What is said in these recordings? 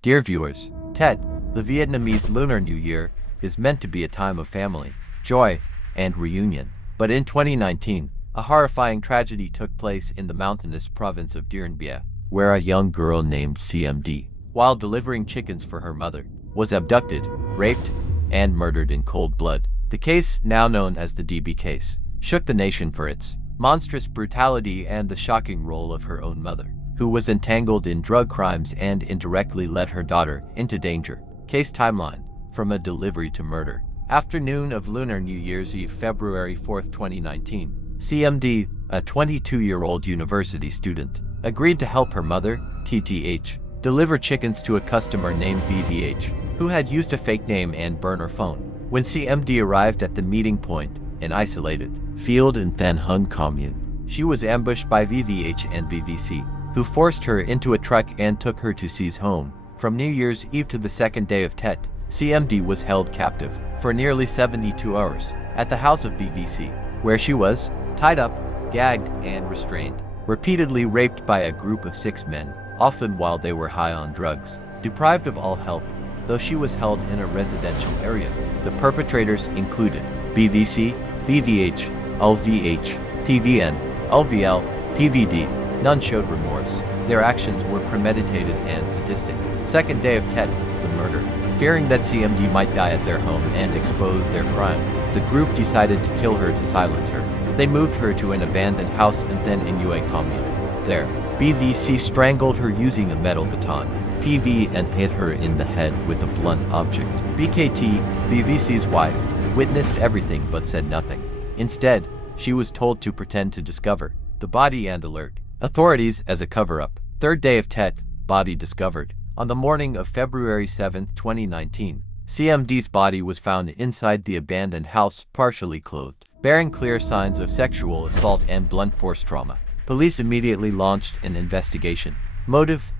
Dear viewers, Tet, the Vietnamese Lunar New Year, is meant to be a time of family, joy, and reunion. But in 2019, a horrifying tragedy took place in the mountainous province of Dien Bien, where a young girl named C.M.D., while delivering chickens for her mother, was abducted, raped, and murdered in cold blood. The case, now known as the DB case, shook the nation for its monstrous brutality and the shocking role of her own mother, who was entangled in drug crimes and indirectly led her daughter into danger. Case timeline: from a delivery to murder. Afternoon of Lunar New Year's Eve, February 4, 2019. C.M.D., a 22-year-old university student, agreed to help her mother, TTH, deliver chickens to a customer named VVH, who had used a fake name and burner phone. When C.M.D. arrived at the meeting point, an isolated field in Than Hung commune, she was ambushed by VVH and BVC, who forced her into a truck and took her to C's home. From New Year's Eve to the second day of Tet, C.M.D. was held captive for nearly 72 hours at the house of BVC, where she was tied up, gagged, and restrained, repeatedly raped by a group of 6 men, often while they were high on drugs. Deprived of all help, though she was held in a residential area, the perpetrators included BVC, VVH, LVH, PVN, LVL, PVD. None showed remorse. Their actions were premeditated and sadistic. Second day of Tet, the murder. Fearing that C.M.D. might die at their home and expose their crime, the group decided to kill her to silence her. They moved her to an abandoned house and then in Yue commune. There, BVC strangled her using a metal baton. PVN hit her in the head with a blunt object. BKT, BVC's wife, witnessed everything but said nothing. Instead, she was told to pretend to discover the body and alert authorities as a cover-up. Third day of Tet, body discovered. On the morning of February 7, 2019, C.M.D.'s body was found inside the abandoned house, partially clothed, bearing clear signs of sexual assault and blunt force trauma. Police immediately launched an investigation. Motive: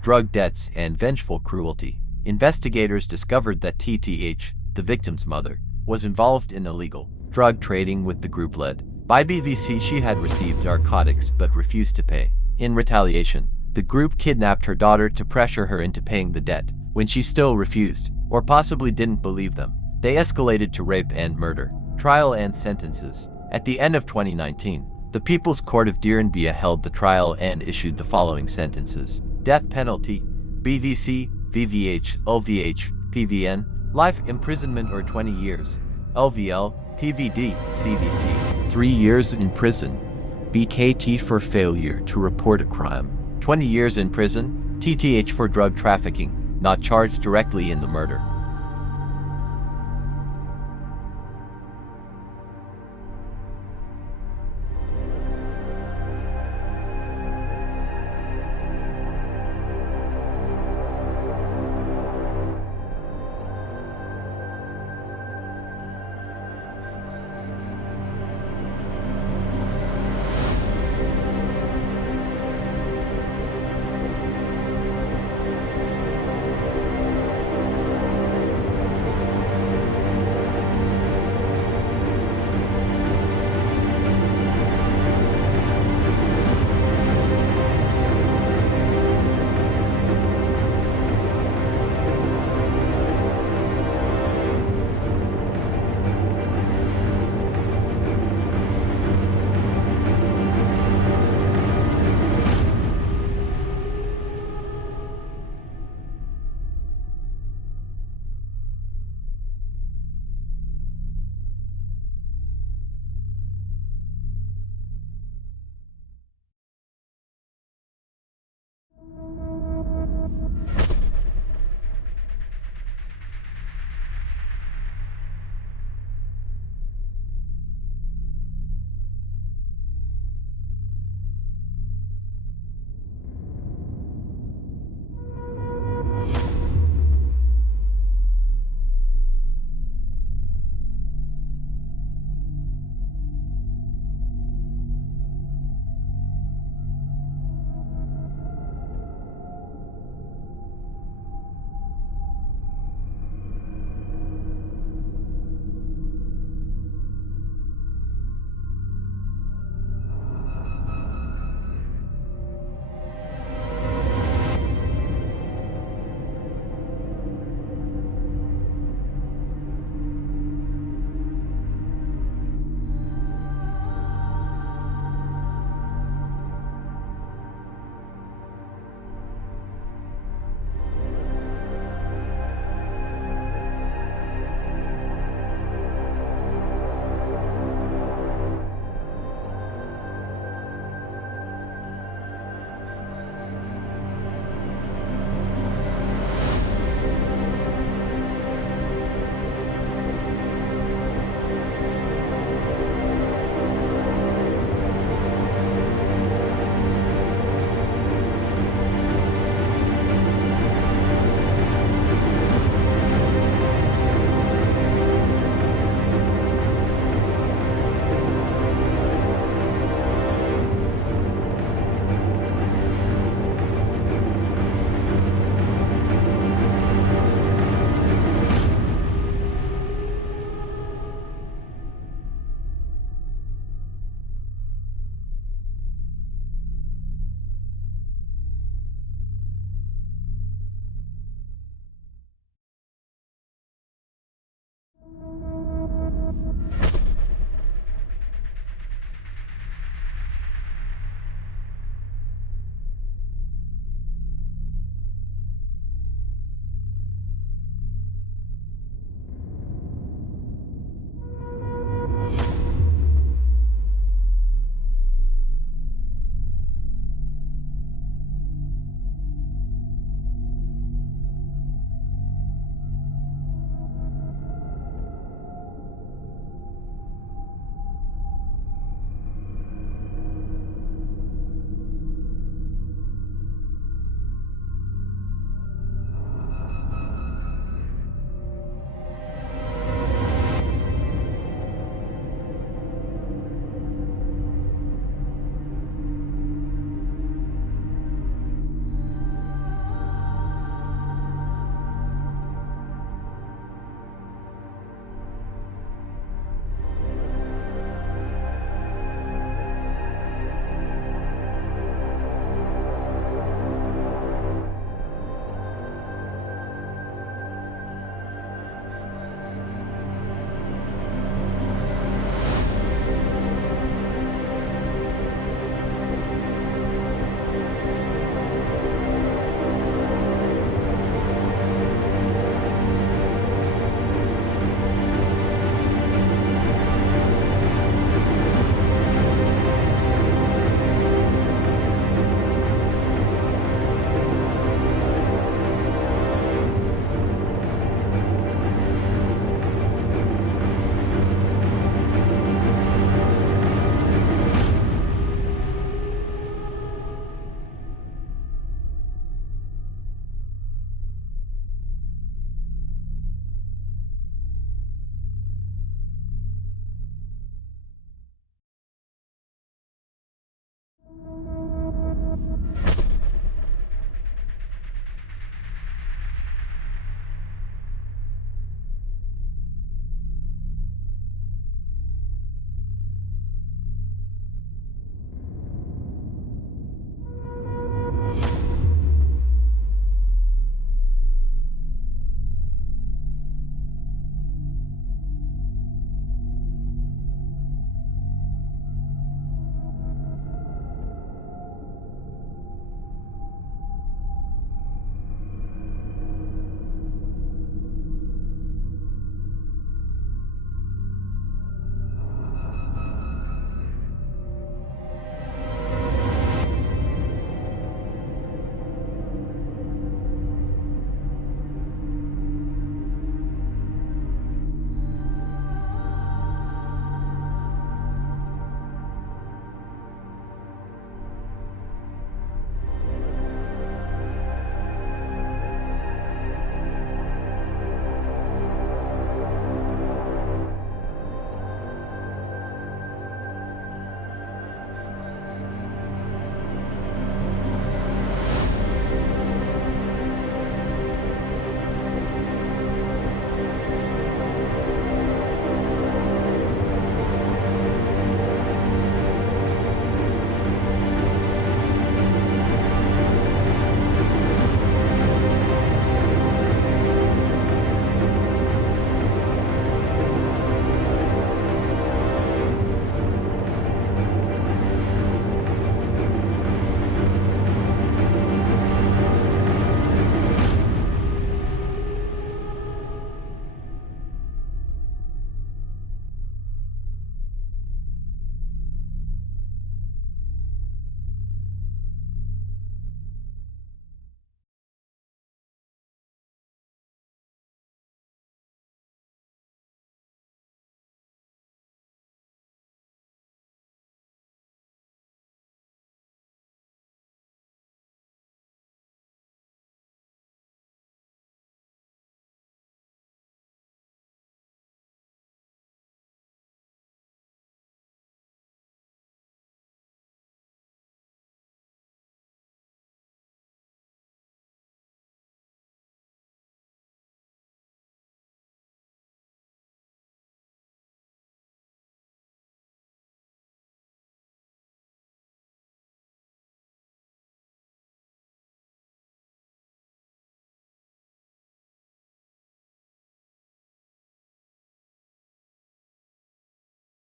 drug debts and vengeful cruelty. Investigators discovered that TTH, the victim's mother, was involved in illegal drug trading with the group led by BVC. She had received narcotics but refused to pay. In retaliation, the group kidnapped her daughter to pressure her into paying the debt. When she still refused, or possibly didn't believe them, they escalated to rape and murder. Trial and sentences. At the end of 2019, the People's Court of Dien Bien held the trial and issued the following sentences: death penalty, BVC, VVH, LVH, PVN, life imprisonment or 20 years, LVL, PVD, CVC, 3 years in prison, BKT for failure to report a crime, 20 years in prison, TTH for drug trafficking, not charged directly in the murder.